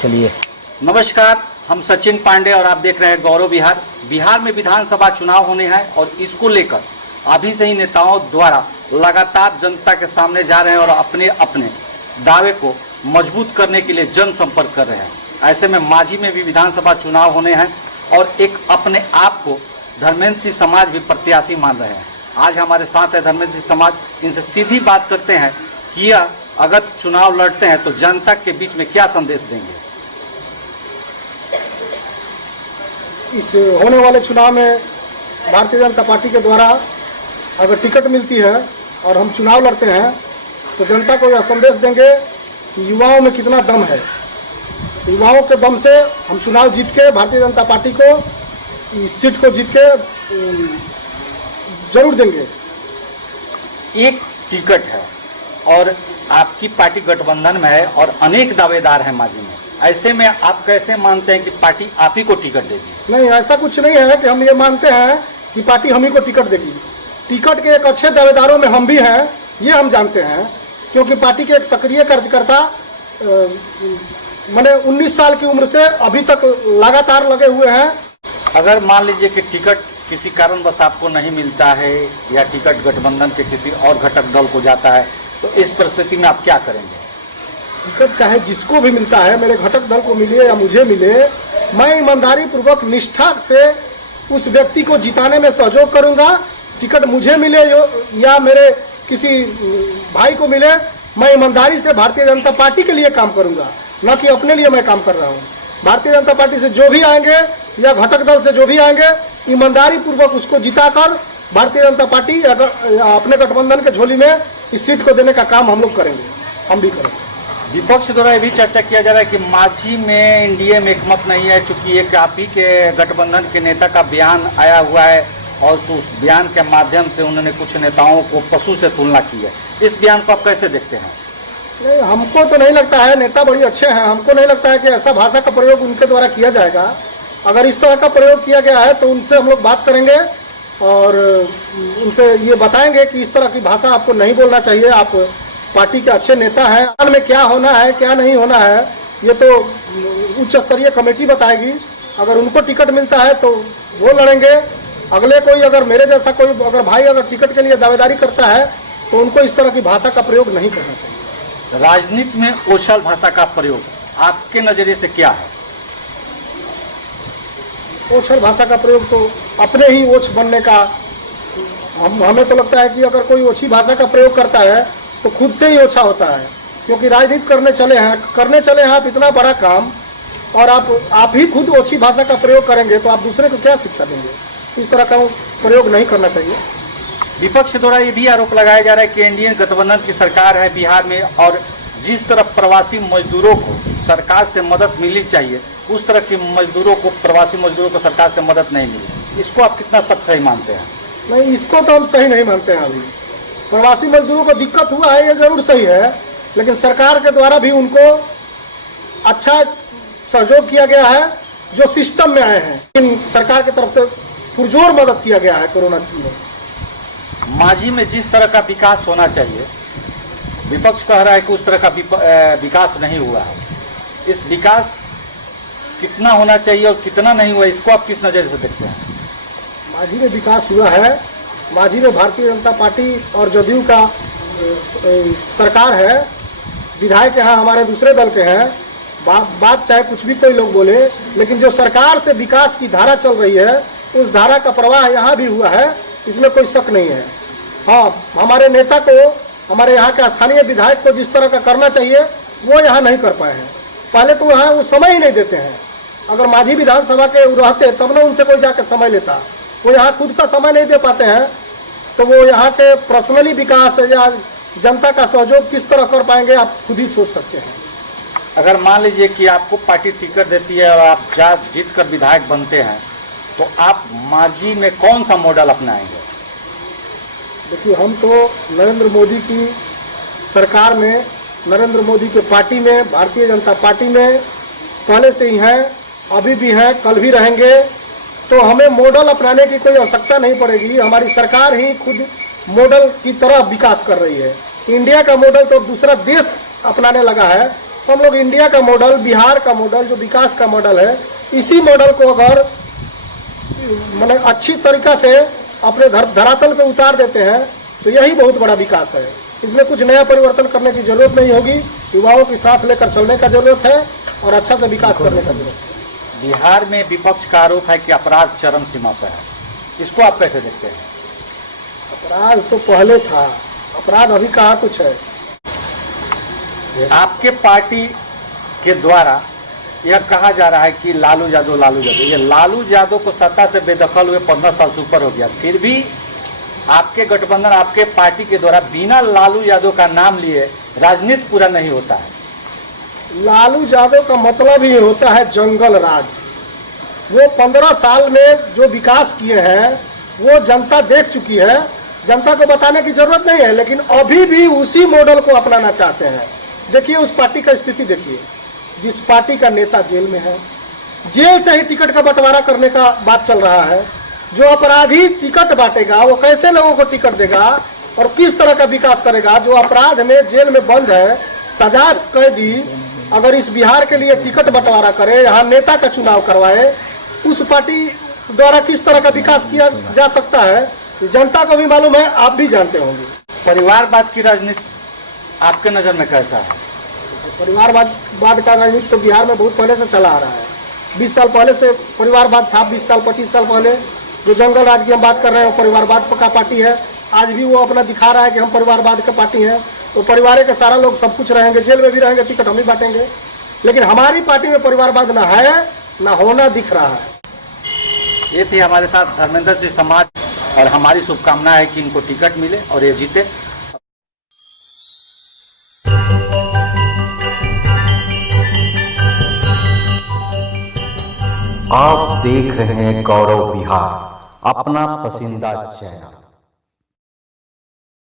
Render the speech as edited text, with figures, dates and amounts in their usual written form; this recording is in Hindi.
चलिए। नमस्कार, हम सचिन पांडे और आप देख रहे हैं गौरव बिहार। बिहार में विधानसभा चुनाव होने हैं और इसको लेकर अभी से ही नेताओं द्वारा लगातार जनता के सामने जा रहे हैं और अपने अपने दावे को मजबूत करने के लिए जनसंपर्क कर रहे हैं। ऐसे में मांझी में भी विधानसभा चुनाव होने हैं और एक अपने आप को धर्मेंद्र सिंह समाज भी प्रत्याशी मान रहे हैं। आज हमारे साथ है धर्मेंद्र सिंह समाज, इनसे सीधी बात करते हैं कि यह अगर चुनाव लड़ते हैं तो जनता के बीच में क्या संदेश देंगे। इस होने वाले चुनाव में भारतीय जनता पार्टी के द्वारा अगर टिकट मिलती है और हम चुनाव लड़ते हैं तो जनता को यह संदेश देंगे कि युवाओं में कितना दम है। युवाओं के दम से हम चुनाव जीत के भारतीय जनता पार्टी को इस सीट को जीत के जरूर देंगे। एक टिकट है और आपकी पार्टी गठबंधन में है और अनेक दावेदार हैं मांझी में, ऐसे में आप कैसे मानते हैं कि पार्टी आप ही को टिकट देगी? नहीं, ऐसा कुछ नहीं है कि हम ये मानते हैं कि पार्टी हम ही को टिकट देगी। टिकट के एक अच्छे दावेदारों में हम भी हैं, ये हम जानते हैं, क्योंकि पार्टी के एक सक्रिय कार्यकर्ता मैंने 19 साल की उम्र से अभी तक लगातार लगे हुए हैं। अगर मान लीजिए कि टिकट किसी कारणवश आपको नहीं मिलता है या टिकट गठबंधन के किसी और घटक दल को जाता है, तो इस परिस्थिति में आप क्या करेंगे? टिकट चाहे जिसको भी मिलता है, मेरे घटक दल को मिले या मुझे मिले, मैं ईमानदारी पूर्वक निष्ठा से उस व्यक्ति को जिताने में सहयोग करूंगा। टिकट मुझे मिले या मेरे किसी भाई को मिले, मैं ईमानदारी से भारतीय जनता पार्टी के लिए काम करूंगा, न कि अपने लिए मैं काम कर रहा हूं। भारतीय जनता पार्टी से जो भी आएंगे या घटक दल से जो भी आएंगे, ईमानदारी पूर्वक उसको जिताकर भारतीय जनता पार्टी अगर अपने गठबंधन के झोली में इस सीट को देने का काम हम लोग करेंगे, हम भी करेंगे। विपक्ष द्वारा यह भी चर्चा किया जा रहा है कि मांझी में एनडीए में एकमत नहीं है, चूंकि एक आप ही के गठबंधन के नेता का बयान आया हुआ है और तो उस बयान के माध्यम से उन्होंने कुछ नेताओं को पशु से तुलना की है। इस बयान को आप कैसे देखते हैं? नहीं, हमको तो नहीं लगता है, नेता बड़ी अच्छे हैं, हमको नहीं लगता है कि ऐसा भाषा का प्रयोग उनके द्वारा किया जाएगा। अगर इस तरह का प्रयोग किया गया है तो उनसे हम लोग बात करेंगे और उनसे ये बताएंगे कि इस तरह की भाषा आपको नहीं बोलना चाहिए। आप पार्टी के अच्छे नेता हैं, हाल में क्या होना है क्या नहीं होना है ये तो उच्च स्तरीय कमेटी बताएगी। अगर उनको टिकट मिलता है तो वो लड़ेंगे। अगले कोई अगर मेरे जैसा कोई अगर भाई अगर टिकट के लिए दावेदारी करता है तो उनको इस तरह की भाषा का प्रयोग नहीं करना चाहिए। राजनीति में ओछल भाषा का प्रयोग आपके नजरिए से क्या है? ओछल भाषा का प्रयोग तो अपने ही ओछ बनने का, हमें तो लगता है कि अगर कोई ओछी भाषा का प्रयोग करता है तो खुद से ही ओछा होता है, क्योंकि राजनीति करने चले हैं आप इतना बड़ा काम और आप ही खुद ओछी भाषा का प्रयोग करेंगे तो आप दूसरे को क्या शिक्षा देंगे? इस तरह का प्रयोग नहीं करना चाहिए। विपक्ष द्वारा ये भी आरोप लगाया जा रहा है कि एनडीए गठबंधन की सरकार है बिहार में और जिस तरह प्रवासी मजदूरों को सरकार से मदद मिलनी चाहिए उस तरह के मजदूरों को, प्रवासी मजदूरों को सरकार से मदद नहीं मिली। इसको आप कितना तक सही मानते हैं? नहीं, इसको तो हम सही नहीं मानते हैं। अभी प्रवासी मजदूरों को दिक्कत हुआ है ये जरूर सही है, लेकिन सरकार के द्वारा भी उनको अच्छा सहयोग किया गया है जो सिस्टम में आए हैं। लेकिन सरकार की तरफ से पुरजोर मदद किया गया है कोरोना में। मांझी में जिस तरह का विकास होना चाहिए, विपक्ष कह रहा है कि उस तरह का विकास नहीं हुआ है। इस विकास कितना होना चाहिए और कितना नहीं हुआ, इसको आप किस नजर से देखते हैं? मांझी में विकास हुआ है। मांझी में भारतीय जनता पार्टी और जदयू का सरकार है, विधायक यहाँ हमारे दूसरे दल के हैं। बात चाहे कुछ भी कोई लोग बोले, लेकिन जो सरकार से विकास की धारा चल रही है उस धारा का प्रवाह यहाँ भी हुआ है, इसमें कोई शक नहीं है। हाँ, हमारे नेता को, हमारे यहाँ के स्थानीय विधायक को जिस तरह का करना चाहिए वो यहाँ नहीं कर पाए हैं। पहले तो यहाँ वो समय ही नहीं देते हैं। अगर मांझी विधानसभा के रहते तब ना उनसे कोई जाकर समय लेता, वो यहाँ खुद का समय नहीं दे पाते हैं, तो वो यहाँ के पर्सनली विकास या जनता का सहयोग किस तरह कर पाएंगे आप खुद ही सोच सकते हैं। अगर मान लीजिए कि आपको पार्टी टिकट देती है और आप जीत कर विधायक बनते हैं तो आप मांझी में कौन सा मॉडल अपनाएंगे? देखिए, हम तो नरेंद्र मोदी की सरकार में, नरेंद्र मोदी के पार्टी में, भारतीय जनता पार्टी में पहले से ही हैं, अभी भी हैं, कल भी रहेंगे। तो हमें मॉडल अपनाने की कोई आवश्यकता नहीं पड़ेगी। हमारी सरकार ही खुद मॉडल की तरह विकास कर रही है। इंडिया का मॉडल तो दूसरा देश अपनाने लगा है, हम लोग इंडिया का मॉडल, बिहार का मॉडल, जो विकास का मॉडल है, इसी मॉडल को अगर मैंने अच्छी तरीका से अपने धरातल पे उतार देते हैं तो यही बहुत बड़ा विकास है। इसमें कुछ नया परिवर्तन करने की जरूरत नहीं होगी, युवाओं के साथ लेकर चलने का जरूरत है और अच्छा से विकास करने का जरूरत है। बिहार में विपक्ष का आरोप है कि अपराध चरम सीमा पर है, इसको आप कैसे देखते हैं? अपराध तो पहले था, अपराध अभी कहाँ कुछ है। आपके पार्टी के द्वारा यह कहा जा रहा है कि लालू यादव, ये लालू यादव को सत्ता से बेदखल हुए 15 साल से ऊपर हो गया, फिर भी आपके गठबंधन, आपके पार्टी के द्वारा बिना लालू यादव का नाम लिए राजनीति पूरा नहीं होता है। लालू यादव का मतलब ही होता है जंगल राज। वो 15 साल में जो विकास किए हैं वो जनता देख चुकी है, जनता को बताने की जरूरत नहीं है, लेकिन अभी भी उसी मॉडल को अपनाना चाहते हैं। देखिए उस पार्टी का स्थिति देखिए, जिस पार्टी का नेता जेल में है, जेल से ही टिकट का बंटवारा करने का बात चल रहा है। जो अपराधी टिकट बांटेगा वो कैसे लोगों को टिकट देगा और किस तरह का विकास करेगा? जो अपराध में जेल में बंद है, सजा कैदी, अगर इस बिहार के लिए टिकट बंटवारा करे, यहाँ नेता का चुनाव करवाए, उस पार्टी द्वारा किस तरह का विकास किया जा सकता है, जनता को भी मालूम है, आप भी जानते होंगे। परिवारवाद की राजनीति आपके नजर में कैसा है? परिवारवाद का राजनीति तो बिहार में बहुत पहले से चला आ रहा है। 20 साल पहले से परिवारवाद था, 20 साल 25 साल पहले जो जंगल राज की हम बात कर रहे हैं वो परिवारवाद का पार्टी है। आज भी वो अपना दिखा रहा है कि हम परिवारवाद का पार्टी हैं, तो परिवार के सारा लोग सब कुछ रहेंगे, जेल में भी रहेंगे, टिकट हम ही बांटेंगे। लेकिन हमारी पार्टी में परिवारवाद ना है ना होना दिख रहा है। ये थी हमारे साथ धर्मेंद्र सिंह समाज, और हमारी शुभकामना है कि इनको टिकट मिले और ये जीते। आप देख रहे हैं गौरव विहार, अपना पसंदीदा चैनल।